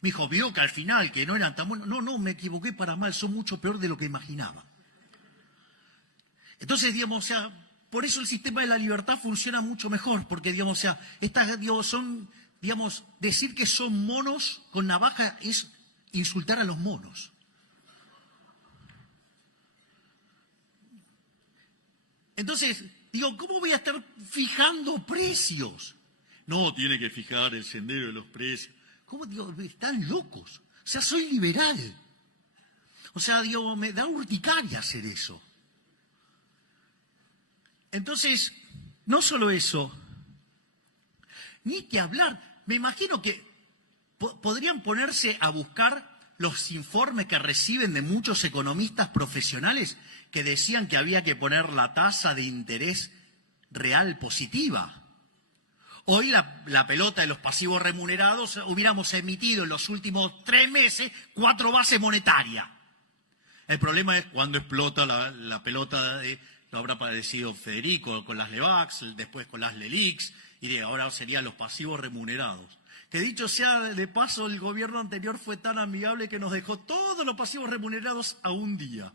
Me dijo, vio que al final, que no eran tan buenos. No, me equivoqué para mal, son mucho peor de lo que imaginaba. Entonces, digamos, o sea, por eso el sistema de la libertad funciona mucho mejor, porque, digamos, o sea, estas, digamos, decir que son monos con navaja es insultar a los monos. Entonces, digo, ¿cómo voy a estar fijando precios? No, tiene que fijar el sendero de los precios. ¿Cómo? Digo, están locos. O sea, soy liberal. O sea, digo, me da urticaria hacer eso. Entonces, no solo eso, ni que hablar. Me imagino que podrían ponerse a buscar los informes que reciben de muchos economistas profesionales que decían que había que poner la tasa de interés real positiva. Hoy la pelota de los pasivos remunerados hubiéramos emitido en los últimos 3 meses 4 bases monetarias. El problema es cuando explota la pelota, lo habrá padecido Federico con las LEVAX, después con las LELIX, y ahora serían los pasivos remunerados. Que dicho sea de paso, el gobierno anterior fue tan amigable que nos dejó todos los pasivos remunerados a un día.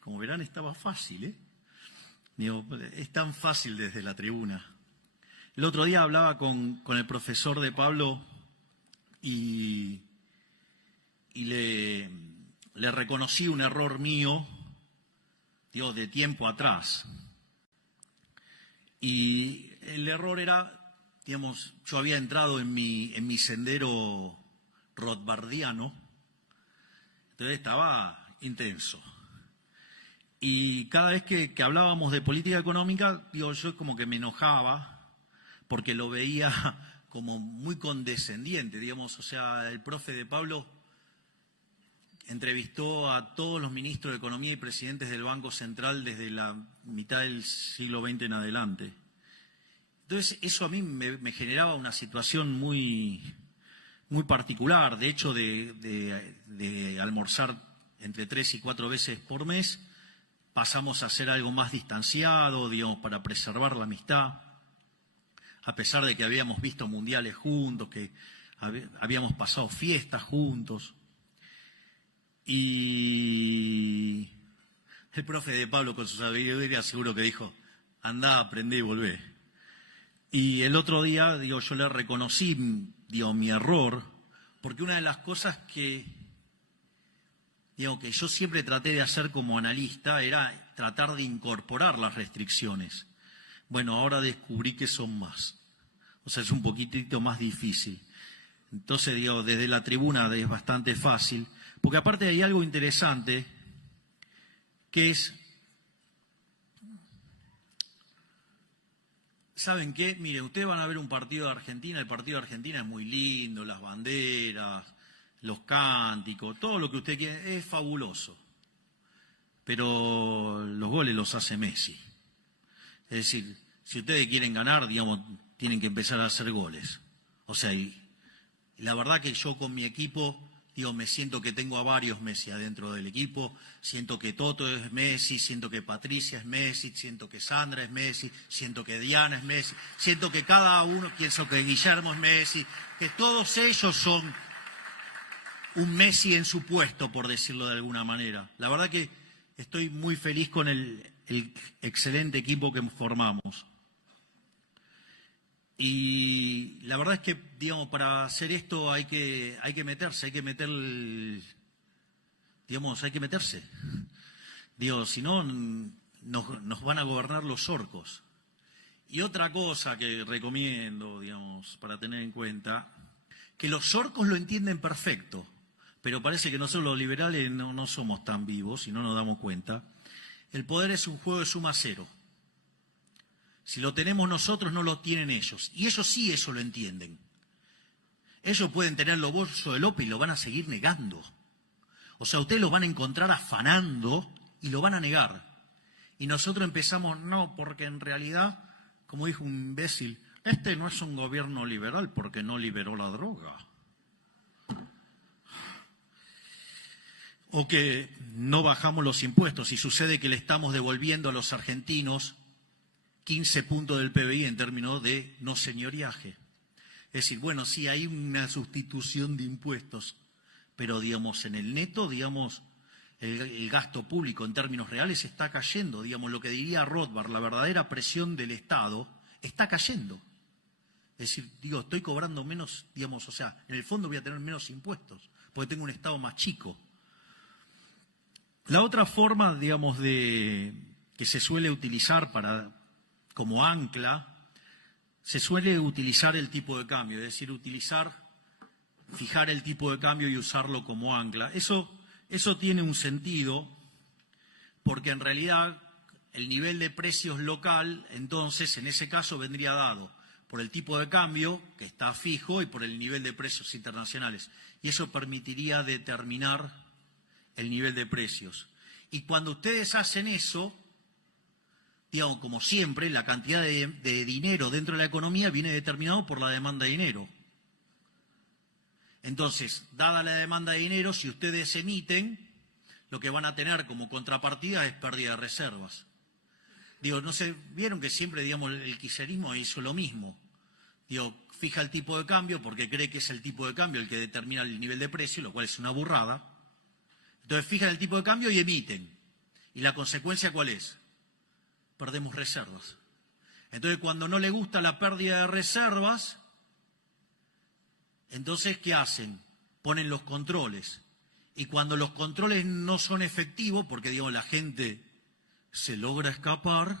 Como verán, estaba fácil, ¿eh? Digo, es tan fácil desde la tribuna. El otro día hablaba con el profesor de Pablo y le reconocí un error mío, digo, de tiempo atrás. Y el error era, digamos, yo había entrado en mi sendero rothbardiano, entonces estaba intenso. Y cada vez que hablábamos de política económica, digo, yo como que me enojaba porque lo veía como muy condescendiente, digamos, o sea, el profe de Pablo entrevistó a todos los ministros de Economía y presidentes del Banco Central desde la mitad del siglo XX en adelante. Entonces, eso a mí me generaba una situación muy, muy particular. De hecho, de almorzar entre 3 y 4 veces por mes, pasamos a hacer algo más distanciado, digamos, para preservar la amistad, a pesar de que habíamos visto mundiales juntos, que habíamos pasado fiestas juntos. Y el profe de Pablo, con su sabiduría, seguro que dijo, andá, aprendé y volvé. Y el otro día, digo, yo le reconocí, digo, mi error, porque una de las cosas que yo siempre traté de hacer como analista era tratar de incorporar las restricciones. Bueno, ahora descubrí que son más. O sea, es un poquitito más difícil. Entonces, digo, desde la tribuna es bastante fácil, porque aparte hay algo interesante, que es, ¿saben qué? Mire, ustedes van a ver un partido de Argentina, el partido de Argentina es muy lindo, las banderas, los cánticos, todo lo que usted quiere, es fabuloso. Pero los goles los hace Messi. Es decir, si ustedes quieren ganar, digamos, tienen que empezar a hacer goles. O sea, y la verdad que yo con mi equipo, digo, me siento que tengo a varios Messi adentro del equipo, siento que Toto es Messi, siento que Patricia es Messi, siento que Sandra es Messi, siento que Diana es Messi, siento que cada uno, pienso que Guillermo es Messi, que todos ellos son un Messi en su puesto, por decirlo de alguna manera. La verdad que estoy muy feliz con el excelente equipo que formamos. Y la verdad es que, digamos, para hacer esto hay que meterse, hay que meterse. Digo, si no, nos van a gobernar los orcos. Y otra cosa que recomiendo, digamos, para tener en cuenta, que los orcos lo entienden perfecto, pero parece que nosotros los liberales no somos tan vivos y no nos damos cuenta. El poder es un juego de suma cero. Si lo tenemos nosotros, no lo tienen ellos. Y ellos sí eso lo entienden. Ellos pueden tener los bolsos de López y lo van a seguir negando. O sea, ustedes lo van a encontrar afanando y lo van a negar. Y nosotros empezamos, no, porque en realidad, como dijo un imbécil, este no es un gobierno liberal porque no liberó la droga. O que no bajamos los impuestos y sucede que le estamos devolviendo a los argentinos 15 puntos del PBI en términos de no señoriaje. Es decir, bueno, sí hay una sustitución de impuestos, pero digamos en el neto, digamos, el gasto público en términos reales está cayendo. Digamos, lo que diría Rothbard, la verdadera presión del Estado está cayendo. Es decir, digo, estoy cobrando menos, digamos, o sea, en el fondo voy a tener menos impuestos, porque tengo un Estado más chico. La otra forma, digamos, que se suele utilizar como ancla, se suele utilizar el tipo de cambio, es decir, fijar el tipo de cambio y usarlo como ancla. Eso tiene un sentido, porque en realidad el nivel de precios local, entonces, en ese caso vendría dado por el tipo de cambio, que está fijo, y por el nivel de precios internacionales. Y eso permitiría determinar el nivel de precios. Y cuando ustedes hacen eso, digamos, como siempre, la cantidad de dinero dentro de la economía viene determinado por la demanda de dinero. Entonces, dada la demanda de dinero, si ustedes emiten, lo que van a tener como contrapartida es pérdida de reservas. Digo, no sé, vieron que siempre, digamos, el kirchnerismo hizo lo mismo. Digo, fija el tipo de cambio porque cree que es el tipo de cambio el que determina el nivel de precio, lo cual es una burrada. Entonces fijan el tipo de cambio y emiten. ¿Y la consecuencia cuál es? Perdemos reservas. Entonces cuando no le gusta la pérdida de reservas, entonces ¿qué hacen? Ponen los controles. Y cuando los controles no son efectivos, porque digamos la gente se logra escapar,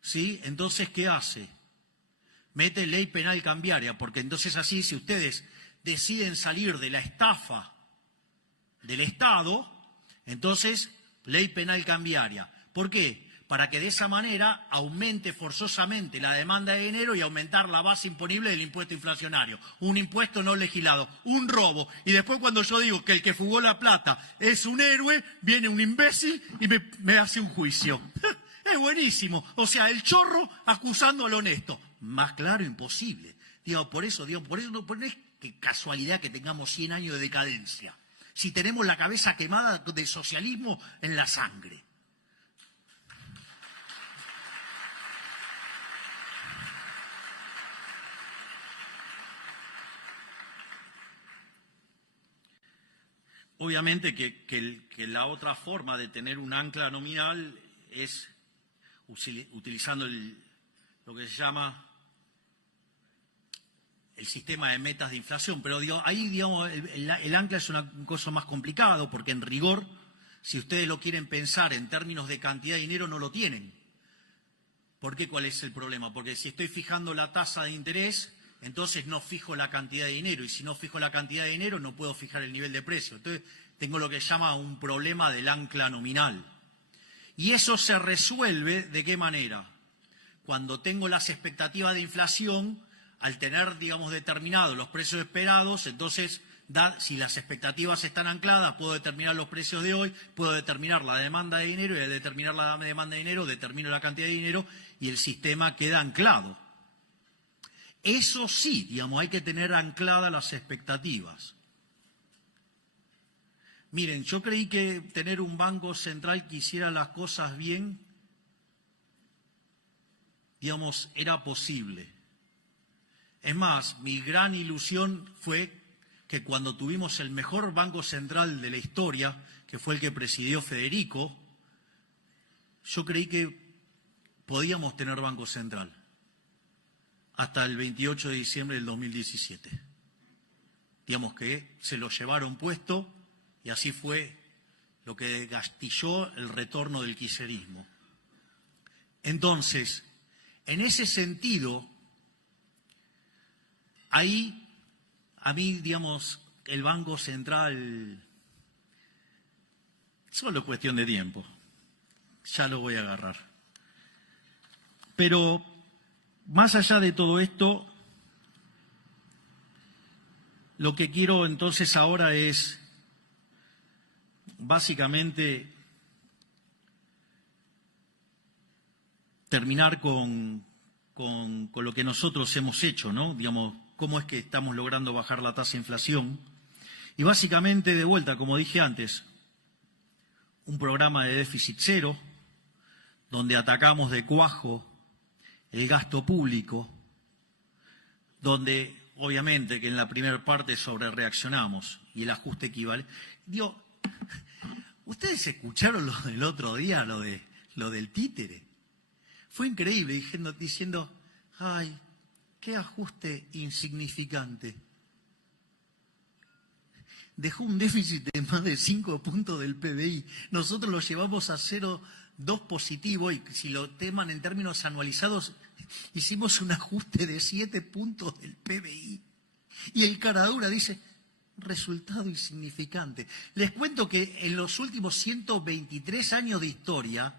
¿sí? Entonces ¿qué hace? Mete ley penal cambiaria, porque entonces así si ustedes deciden salir de la estafa del Estado, entonces ley penal cambiaria. ¿Por qué? Para que de esa manera aumente forzosamente la demanda de dinero y aumentar la base imponible del impuesto inflacionario. Un impuesto no legislado, un robo. Y después cuando yo digo que el que fugó la plata es un héroe, viene un imbécil y me hace un juicio. Es buenísimo. O sea, el chorro acusando al honesto. Más claro, imposible. Por eso no es que casualidad que tengamos 100 años de decadencia. Si tenemos la cabeza quemada de socialismo en la sangre. Obviamente que la otra forma de tener un ancla nominal es utilizando lo que se llama el sistema de metas de inflación, pero ahí digamos, el ancla es una cosa más complicado, porque en rigor, si ustedes lo quieren pensar en términos de cantidad de dinero, no lo tienen. ¿Por qué? ¿Cuál es el problema? Porque si estoy fijando la tasa de interés, entonces no fijo la cantidad de dinero, y si no fijo la cantidad de dinero, no puedo fijar el nivel de precio. Entonces tengo lo que se llama un problema del ancla nominal. Y eso se resuelve, ¿de qué manera? Cuando tengo las expectativas de inflación, al tener, digamos, determinados los precios esperados, entonces si las expectativas están ancladas, puedo determinar los precios de hoy, puedo determinar la demanda de dinero y al determinar la demanda de dinero determino la cantidad de dinero y el sistema queda anclado. Eso sí, digamos, hay que tener ancladas las expectativas. Miren, yo creí que tener un banco central que hiciera las cosas bien, digamos, era posible. Es más, mi gran ilusión fue que cuando tuvimos el mejor banco central de la historia, que fue el que presidió Federico, yo creí que podíamos tener banco central hasta el 28 de diciembre del 2017. Digamos que se lo llevaron puesto y así fue lo que gastilló el retorno del kirchnerismo. Entonces, en ese sentido, ahí, a mí, digamos, el Banco Central, solo cuestión de tiempo, ya lo voy a agarrar. Pero, más allá de todo esto, lo que quiero entonces ahora es, básicamente, terminar con lo que nosotros hemos hecho, ¿no? Digamos, cómo es que estamos logrando bajar la tasa de inflación. Y básicamente, de vuelta, como dije antes, un programa de déficit cero, donde atacamos de cuajo el gasto público, donde obviamente que en la primera parte sobrereaccionamos y el ajuste equivale. Digo, ¿ustedes escucharon lo del otro día, lo del títere? Fue increíble, diciendo, ay, qué ajuste insignificante. Dejó un déficit de más de 5 puntos del PBI. Nosotros lo llevamos a 0,2 positivo y si lo teman en términos anualizados, hicimos un ajuste de 7 puntos del PBI. Y el caradura dice, resultado insignificante. Les cuento que en los últimos 123 años de historia,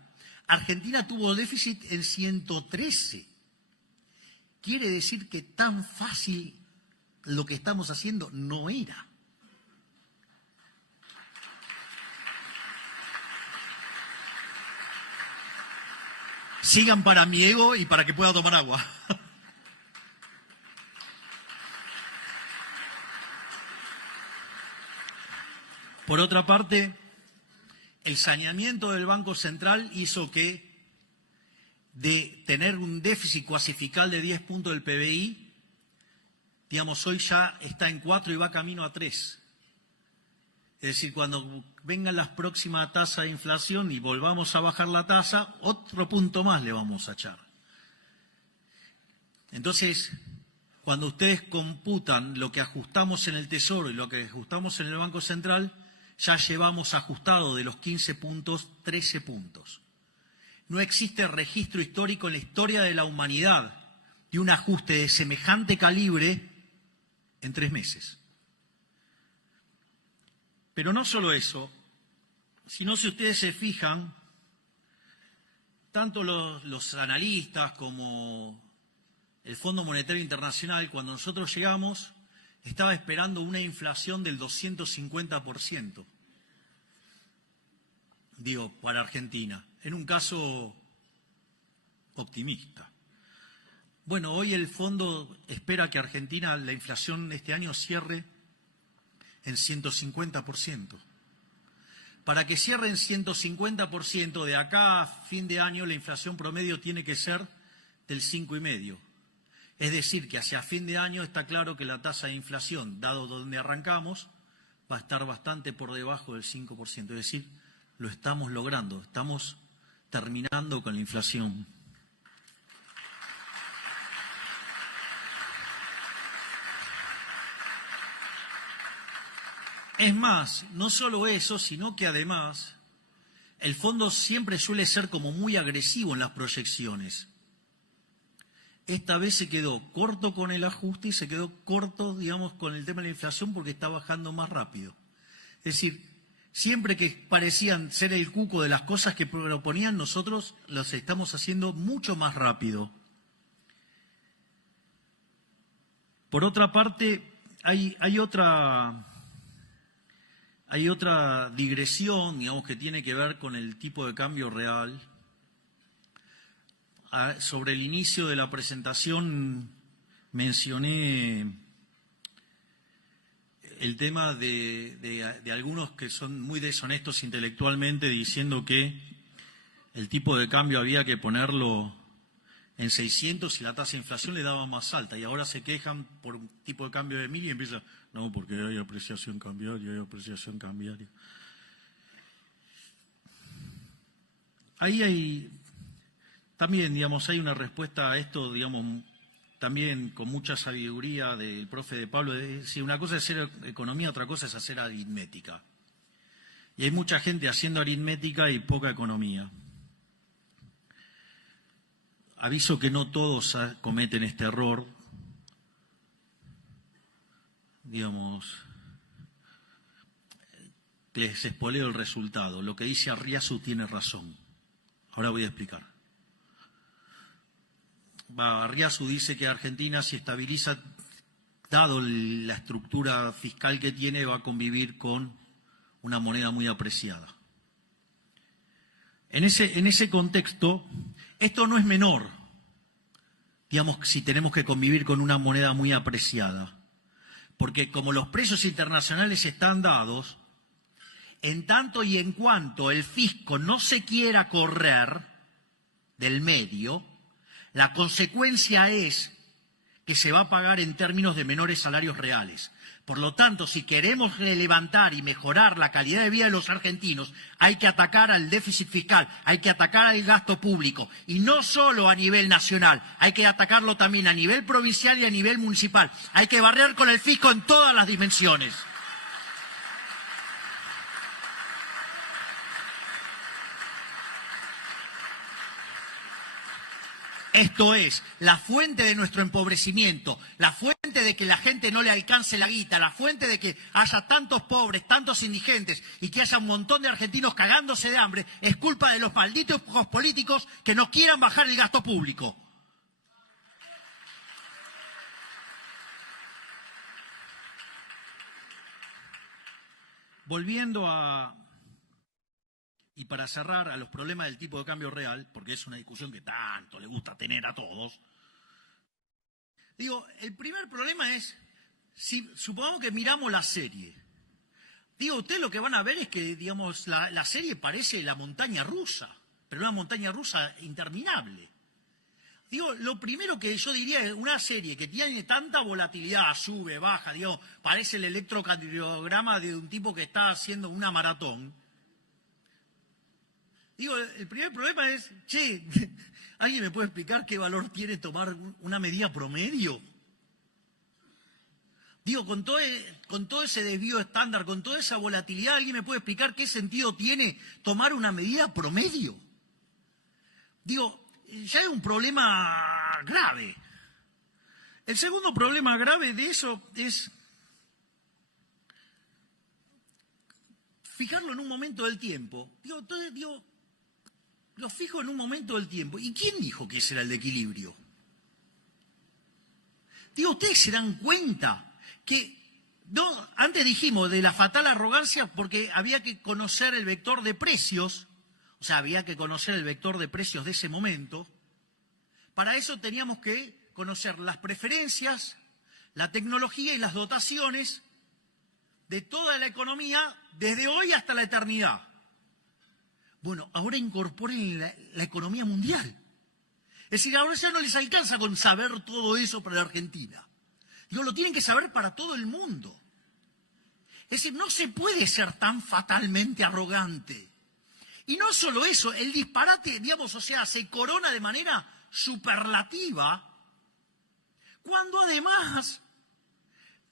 Argentina tuvo déficit en 113. Quiere decir que tan fácil lo que estamos haciendo no era. Sigan para mi ego y para que pueda tomar agua. Por otra parte, el saneamiento del Banco Central hizo que de tener un déficit cuasi fiscal de 10 puntos del PBI, digamos, hoy ya está en 4 y va camino a 3. Es decir, cuando vengan las próximas tasas de inflación y volvamos a bajar la tasa, otro punto más le vamos a echar. Entonces, cuando ustedes computan lo que ajustamos en el Tesoro y lo que ajustamos en el Banco Central, ya llevamos ajustado de los 15 puntos, 13 puntos. No existe registro histórico en la historia de la humanidad de un ajuste de semejante calibre en 3 meses. Pero no solo eso, sino si ustedes se fijan, tanto los analistas como el Fondo Monetario Internacional, cuando nosotros llegamos, estaba esperando una inflación del 250%, digo, para Argentina, en un caso optimista. Bueno, hoy el fondo espera que Argentina, la inflación de este año cierre en 150%. Para que cierre en 150%, de acá a fin de año la inflación promedio tiene que ser del 5,5%. Es decir, que hacia fin de año está claro que la tasa de inflación, dado donde arrancamos, va a estar bastante por debajo del 5%. Es decir, lo estamos logrando, estamos terminando con la inflación. Es más, no solo eso, sino que además el fondo siempre suele ser como muy agresivo en las proyecciones. Esta vez se quedó corto con el ajuste y se quedó corto, digamos, con el tema de la inflación porque está bajando más rápido. Es decir, siempre que parecían ser el cuco de las cosas que proponían, nosotros las estamos haciendo mucho más rápido. Por otra parte, hay otra Hay otra digresión, digamos, que tiene que ver con el tipo de cambio real. Sobre el inicio de la presentación mencioné el tema de algunos que son muy deshonestos intelectualmente diciendo que el tipo de cambio había que ponerlo en 600 y la tasa de inflación le daba más alta, y ahora se quejan por un tipo de cambio de 1000 y empiezan, no, porque hay apreciación cambiaria, hay apreciación cambiaria. Ahí hay también, digamos, hay una respuesta a esto, digamos, también con mucha sabiduría del profe de Pablo, de decir, una cosa es hacer economía, otra cosa es hacer aritmética. Y hay mucha gente haciendo aritmética y poca economía. Aviso que no todos cometen este error, digamos, les espoleo el resultado. Lo que dice Arriazu tiene razón. Ahora voy a explicar. Arriazu dice que Argentina, si estabiliza, dado la estructura fiscal que tiene, va a convivir con una moneda muy apreciada. En ese contexto, esto no es menor, digamos, si tenemos que convivir con una moneda muy apreciada, porque como los precios internacionales están dados, en tanto y en cuanto el fisco no se quiera correr del medio, la consecuencia es que se va a pagar en términos de menores salarios reales. Por lo tanto, si queremos levantar y mejorar la calidad de vida de los argentinos, hay que atacar al déficit fiscal, hay que atacar al gasto público. Y no solo a nivel nacional, hay que atacarlo también a nivel provincial y a nivel municipal. Hay que barrer con el fisco en todas las dimensiones. Esto es, la fuente de nuestro empobrecimiento, la fuente de que la gente no le alcance la guita, la fuente de que haya tantos pobres, tantos indigentes y que haya un montón de argentinos cagándose de hambre, es culpa de los malditos políticos que no quieran bajar el gasto público. Volviendo a... Y para cerrar, a los problemas del tipo de cambio real, porque es una discusión que tanto le gusta tener a todos, digo, el primer problema es, si supongamos que miramos la serie, digo, ustedes lo que van a ver es que, digamos, la serie parece la montaña rusa, pero una montaña rusa interminable. Digo, lo primero que yo diría es una serie que tiene tanta volatilidad, sube, baja, digo, parece el electrocardiograma de un tipo que está haciendo una maratón. Digo, el primer problema es, che, ¿alguien me puede explicar qué valor tiene tomar una medida promedio? Digo, con todo ese desvío estándar, con toda esa volatilidad, ¿alguien me puede explicar qué sentido tiene tomar una medida promedio? Digo, ya hay un problema grave. El segundo problema grave de eso es fijarlo en un momento del tiempo. Digo, lo fijo en un momento del tiempo. ¿Y quién dijo que ese era el de equilibrio? Digo, ustedes se dan cuenta que no, antes dijimos de la fatal arrogancia porque había que conocer el vector de precios, o sea, había que conocer el vector de precios de ese momento. Para eso teníamos que conocer las preferencias, la tecnología y las dotaciones de toda la economía desde hoy hasta la eternidad. Bueno, ahora incorporen la economía mundial. Es decir, ahora ya no les alcanza con saber todo eso para la Argentina. Digo, lo tienen que saber para todo el mundo. Es decir, no se puede ser tan fatalmente arrogante. Y no solo eso, el disparate, digamos, o sea, se corona de manera superlativa, cuando además,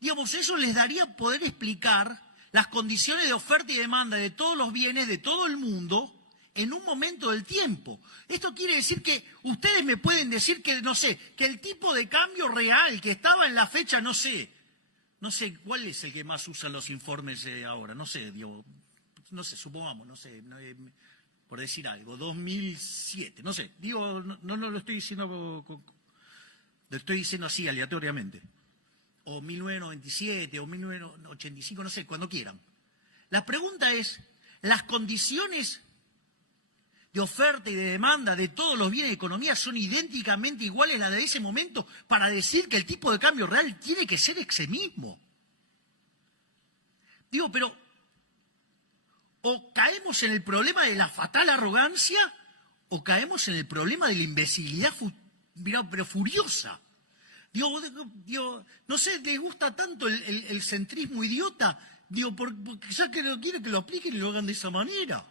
digamos, eso les daría poder explicar las condiciones de oferta y demanda de todos los bienes de todo el mundo en un momento del tiempo. Esto quiere decir que ustedes me pueden decir que, no sé, que el tipo de cambio real que estaba en la fecha, no sé cuál es el que más usan los informes ahora, no sé, digo, no sé, supongamos, no sé, por decir algo, 2007, no sé, digo, no lo estoy diciendo, lo estoy diciendo así aleatoriamente, o 1997, o 1985, no sé, cuando quieran. La pregunta es, ¿las condiciones de oferta y de demanda de todos los bienes de economía son idénticamente iguales a las de ese momento para decir que el tipo de cambio real tiene que ser ese mismo? Digo, pero o caemos en el problema de la fatal arrogancia o caemos en el problema de la imbecilidad pero furiosa. Digo, no sé, les gusta tanto el centrismo idiota, digo, porque ya que no quieren que lo apliquen y lo hagan de esa manera.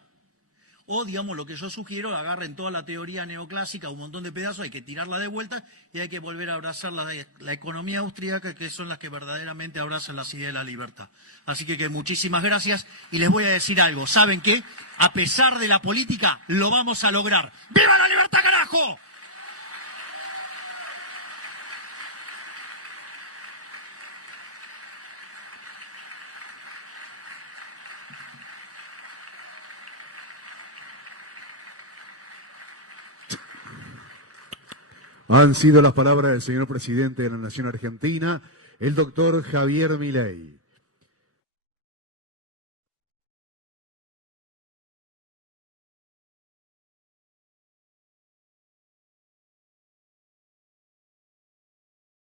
O, digamos, lo que yo sugiero, agarren toda la teoría neoclásica, un montón de pedazos, hay que tirarla de vuelta y hay que volver a abrazar la economía austríaca, que son las que verdaderamente abrazan las ideas de la libertad. Así que muchísimas gracias y les voy a decir algo. ¿Saben qué? A pesar de la política, lo vamos a lograr. ¡Viva la libertad, carajo! Han sido las palabras del señor presidente de la Nación Argentina, el doctor Javier Milei.